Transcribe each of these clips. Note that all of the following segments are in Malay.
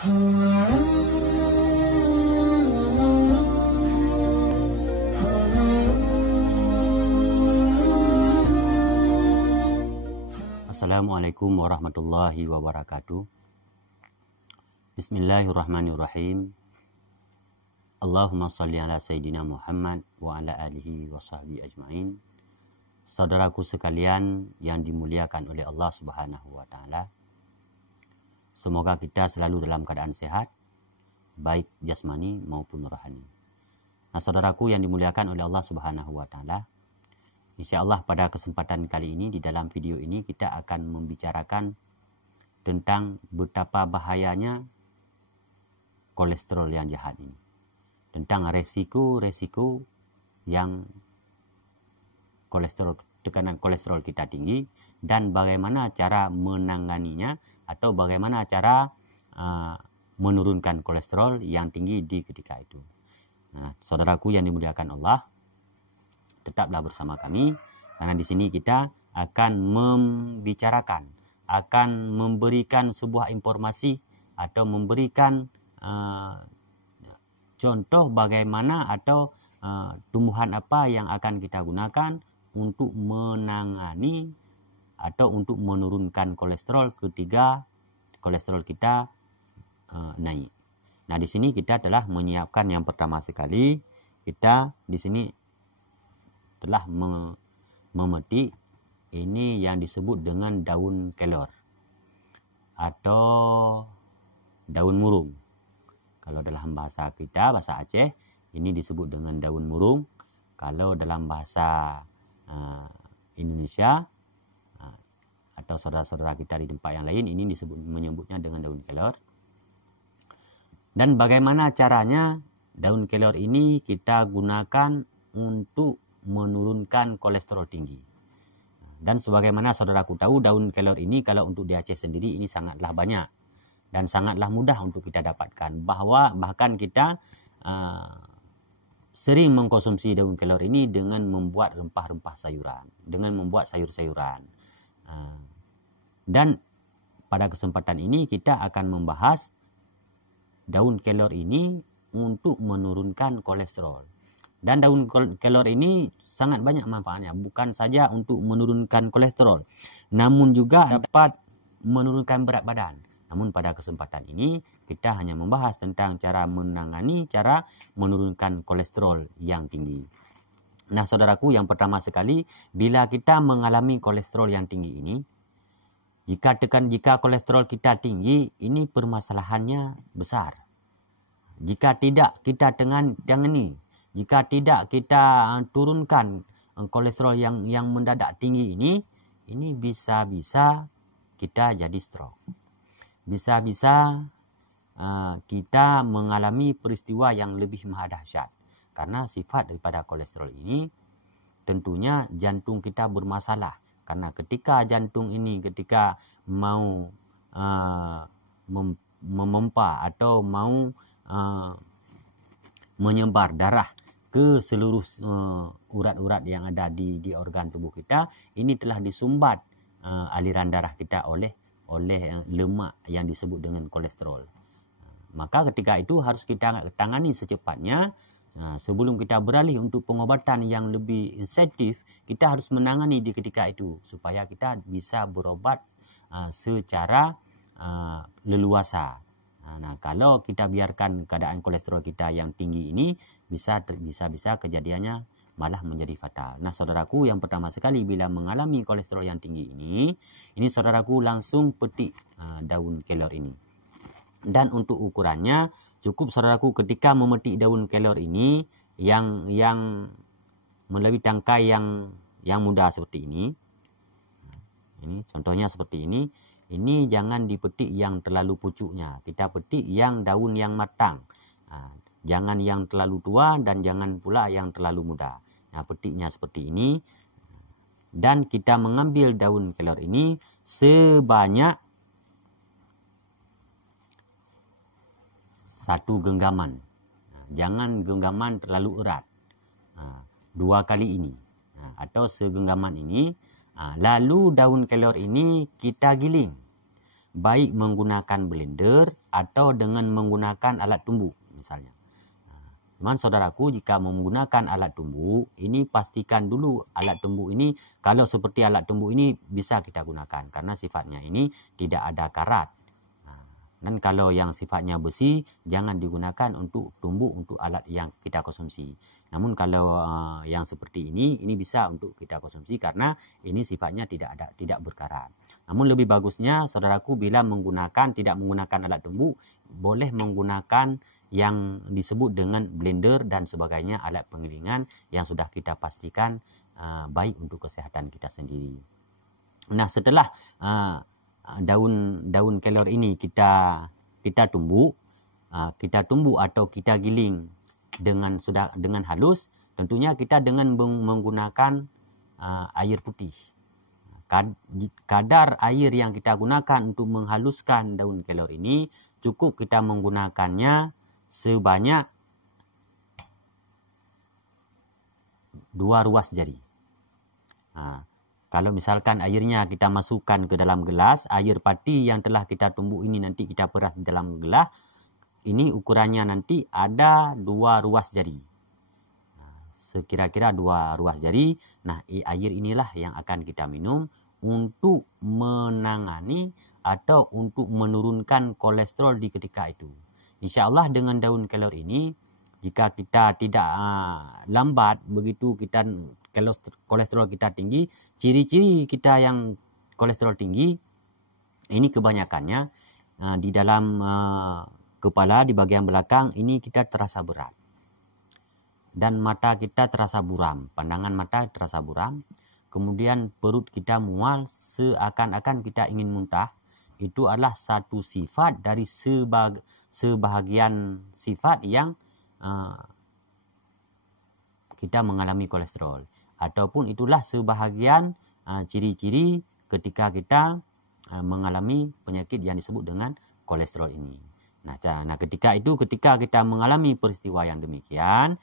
Assalamualaikum warahmatullahi wabarakatuh. Bismillahirrahmanirrahim. Allahumma salli ala Sayyidina Muhammad wa ala alihi wa sahbihi ajma'in. Saudaraku sekalian yang dimuliakan oleh Allah Subhanahu wa Ta'ala, semoga kita selalu dalam keadaan sehat, baik jasmani maupun rohani. Nah, saudaraku yang dimuliakan oleh Allah Subhanahu wa Ta'ala, InsyaAllah pada kesempatan kali ini, di dalam video ini kita akan membicarakan tentang betapa bahayanya kolesterol yang jahat ini. Tentang resiko-resiko yang tekanan kolesterol kita tinggi, dan bagaimana cara menanganinya atau bagaimana cara menurunkan kolesterol yang tinggi di ketika itu. Nah, saudaraku yang dimuliakan Allah, tetaplah bersama kami, karena di sini kita akan membicarakan, akan memberikan sebuah informasi atau memberikan contoh bagaimana atau tumbuhan apa yang akan kita gunakan untuk menangani atau untuk menurunkan kolesterol ketika kolesterol kita naik. Nah, di sini kita telah menyiapkan yang pertama sekali, kita di sini telah memetik ini yang disebut dengan daun kelor atau daun murung. Kalau dalam bahasa kita, bahasa Aceh, ini disebut dengan daun murung. Kalau dalam bahasa Indonesia atau saudara-saudara kita di tempat yang lain, ini menyebutnya dengan daun kelor. Dan bagaimana caranya daun kelor ini kita gunakan untuk menurunkan kolesterol tinggi. Dan sebagaimana saudaraku tahu, daun kelor ini kalau untuk di Aceh sendiri ini sangatlah banyak dan sangatlah mudah untuk kita dapatkan. Bahkan kita sering mengkonsumsi daun kelor ini dengan membuat rempah-rempah sayuran, dengan membuat sayur-sayuran. Dan pada kesempatan ini kita akan membahas daun kelor ini untuk menurunkan kolesterol. Dan daun kelor ini sangat banyak manfaatnya, bukan saja untuk menurunkan kolesterol, namun juga dapat menurunkan berat badan. Namun pada kesempatan ini kita hanya membahas tentang cara menangani, cara menurunkan kolesterol yang tinggi. Nah, saudaraku, yang pertama sekali, bila kita mengalami kolesterol yang tinggi ini, jika kolesterol kita tinggi, ini permasalahannya besar. Jika tidak kita tangani, jika tidak kita turunkan kolesterol yang mendadak tinggi ini bisa-bisa kita jadi stroke. Bisa-bisa kita mengalami peristiwa yang lebih maha dahsyat. Karena sifat daripada kolesterol ini tentunya jantung kita bermasalah. Karena ketika jantung ini ketika mau memompa atau mau menyebar darah ke seluruh urat-urat yang ada di organ tubuh kita, ini telah disumbat aliran darah kita oleh lemak yang disebut dengan kolesterol. Maka ketika itu harus kita tangani secepatnya. Sebelum kita beralih untuk pengobatan yang lebih insentif, kita harus menangani di ketika itu supaya kita bisa berobat secara leluasa. Nah, kalau kita biarkan keadaan kolesterol kita yang tinggi ini, bisa kejadiannya malah menjadi fatal. Nah, saudaraku, yang pertama sekali bila mengalami kolesterol yang tinggi ini saudaraku langsung petik daun kelor ini. Dan untuk ukurannya cukup saudaraku ketika memetik daun kelor ini yang melebihi tangkai yang muda seperti ini. Ini contohnya seperti ini. Ini jangan dipetik yang terlalu pucuknya. Kita petik yang daun yang matang. Jangan yang terlalu tua dan jangan pula yang terlalu muda. Nah, petiknya seperti ini. Dan kita mengambil daun kelor ini sebanyak 1 genggaman. Jangan genggaman terlalu erat. 2 kali ini. Atau segenggaman ini. Lalu daun kelor ini kita giling. baik menggunakan blender atau dengan menggunakan alat tumbuk misalnya. Teman saudaraku, jika menggunakan alat tumbuk, ini pastikan dulu alat tumbuk ini, kalau seperti alat tumbuk ini bisa kita gunakan karena sifatnya ini tidak ada karat. Dan kalau yang sifatnya besi, jangan digunakan untuk tumbuk untuk alat yang kita konsumsi. Namun kalau yang seperti ini bisa untuk kita konsumsi karena ini sifatnya tidak berkarat. Namun lebih bagusnya saudaraku bila tidak menggunakan alat tumbuk, boleh menggunakan yang disebut dengan blender dan sebagainya, alat penggilingan yang sudah kita pastikan baik untuk kesehatan kita sendiri. Nah, setelah daun kelor ini kita tumbuk atau kita giling dengan halus, tentunya kita dengan menggunakan air putih. Kadar air yang kita gunakan untuk menghaluskan daun kelor ini cukup kita menggunakannya sebanyak 2 ruas jari. Kalau misalkan airnya kita masukkan ke dalam gelas, air pati yang telah kita tumbuk ini nanti kita peras di dalam gelas, ini ukurannya nanti ada 2 ruas jari. Sekira-kira 2 ruas jari. Nah, air inilah yang akan kita minum untuk menangani atau untuk menurunkan kolesterol di ketika itu. Insya Allah dengan daun kelor ini, jika kita tidak lambat, begitu kita kolesterol kita tinggi, ciri-ciri kita yang kolesterol tinggi, ini kebanyakannya di dalam kepala, di bagian belakang, ini kita terasa berat. Dan mata kita terasa buram, pandangan mata terasa buram. Kemudian perut kita mual, seakan-akan kita ingin muntah. Itu adalah satu sifat dari sebahagian sifat yang kita mengalami kolesterol. Ataupun itulah sebahagian ciri-ciri ketika kita mengalami penyakit yang disebut dengan kolesterol ini. Nah, ketika kita mengalami peristiwa yang demikian,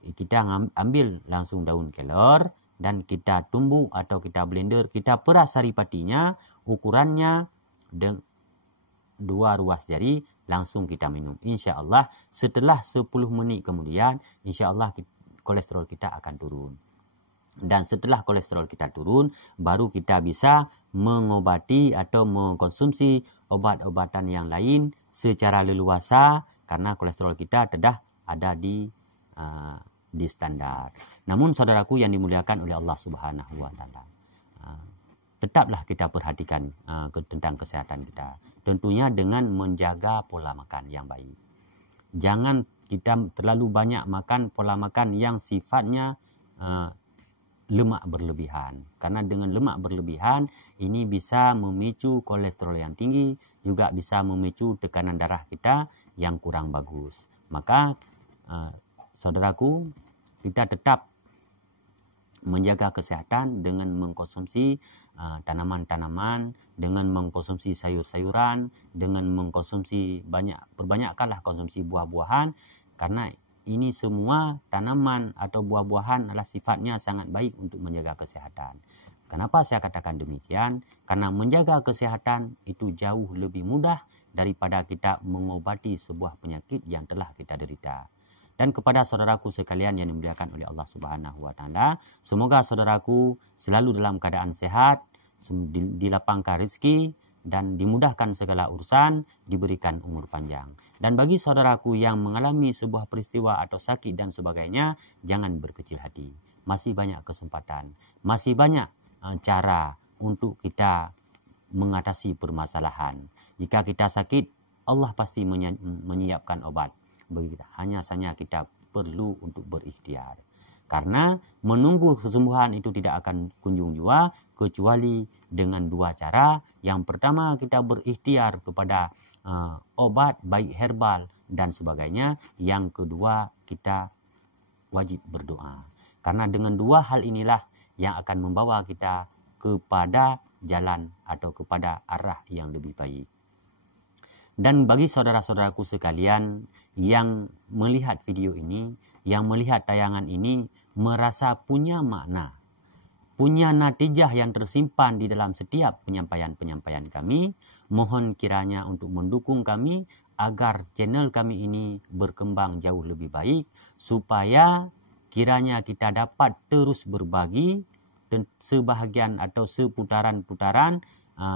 kita ambil langsung daun kelor dan kita tumbuk atau kita blender, kita peras sari patinya, ukurannya 2 ruas jari, langsung kita minum. Insya Allah setelah 10 menit kemudian, insya Allah kolesterol kita akan turun. Dan setelah kolesterol kita turun, baru kita bisa mengobati atau mengkonsumsi obat-obatan yang lain secara leluasa karena kolesterol kita sudah ada di standar. Namun saudaraku yang dimuliakan oleh Allah Subhanahu wa taala, tetaplah kita perhatikan tentang kesehatan kita. Tentunya dengan menjaga pola makan yang baik. Jangan kita terlalu banyak makan pola makan yang sifatnya lemak berlebihan. Karena dengan lemak berlebihan ini bisa memicu kolesterol yang tinggi, juga bisa memicu tekanan darah kita yang kurang bagus. Maka saudaraku, kita tetap menjaga kesehatan dengan mengkonsumsi tanaman-tanaman, dengan mengkonsumsi sayur-sayuran, dengan mengkonsumsi perbanyakkanlah konsumsi buah-buahan, karena ini semua tanaman atau buah-buahan adalah sifatnya sangat baik untuk menjaga kesehatan. Kenapa saya katakan demikian? Karena menjaga kesehatan itu jauh lebih mudah daripada kita mengobati sebuah penyakit yang telah kita derita. Dan kepada saudaraku sekalian yang dimuliakan oleh Allah Subhanahu wa taala, semoga saudaraku selalu dalam keadaan sehat, dilapangkan rezeki dan dimudahkan segala urusan, diberikan umur panjang. Dan bagi saudaraku yang mengalami sebuah peristiwa atau sakit dan sebagainya, jangan berkecil hati. Masih banyak kesempatan, masih banyak cara untuk kita mengatasi permasalahan. Jika kita sakit, Allah pasti menyiapkan obat. Hanya saja kita perlu untuk berikhtiar. Karena menunggu kesembuhan itu tidak akan kunjung jua kecuali dengan 2 cara. Yang pertama, kita berikhtiar kepada obat baik herbal dan sebagainya. Yang kedua, kita wajib berdoa. Karena dengan 2 hal inilah yang akan membawa kita kepada jalan atau kepada arah yang lebih baik. Dan bagi saudara-saudaraku sekalian yang melihat video ini, yang melihat tayangan ini, merasa punya makna, punya natijah yang tersimpan di dalam setiap penyampaian-penyampaian kami. Mohon kiranya untuk mendukung kami agar channel kami ini berkembang jauh lebih baik, supaya kiranya kita dapat terus berbagi sebahagian atau seputaran-putaran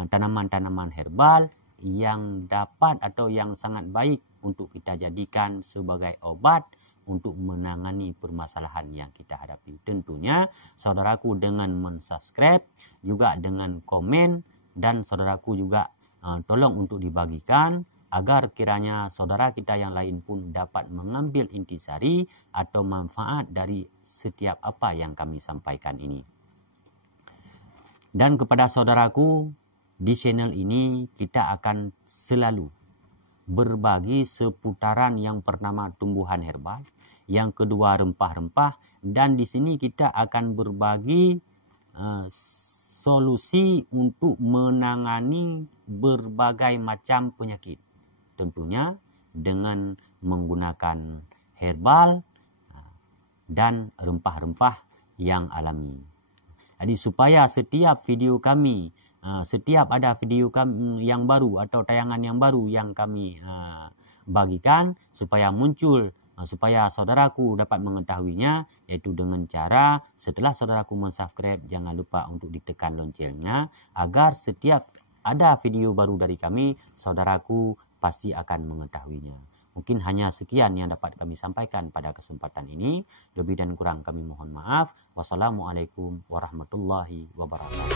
tanaman-tanaman herbal yang dapat atau yang sangat baik untuk kita jadikan sebagai obat untuk menangani permasalahan yang kita hadapi. Tentunya saudaraku dengan mensubscribe, juga dengan komen, dan saudaraku juga tolong untuk dibagikan agar kiranya saudara kita yang lain pun dapat mengambil intisari atau manfaat dari setiap apa yang kami sampaikan ini. Dan kepada saudaraku, di channel ini kita akan selalu berbagi seputaran yang pertama tumbuhan herbal, yang kedua rempah-rempah, dan di sini kita akan berbagi solusi untuk menangani berbagai macam penyakit. Tentunya dengan menggunakan herbal dan rempah-rempah yang alami. Jadi supaya setiap video kami, setiap ada video kami yang baru atau tayangan yang baru yang kami bagikan, supaya muncul, supaya saudaraku dapat mengetahuinya, yaitu dengan cara setelah saudaraku mensubscribe, jangan lupa untuk ditekan loncengnya agar setiap ada video baru dari kami, saudaraku pasti akan mengetahuinya. Mungkin hanya sekian yang dapat kami sampaikan pada kesempatan ini. Lebih dan kurang kami mohon maaf. Wassalamualaikum warahmatullahi wabarakatuh.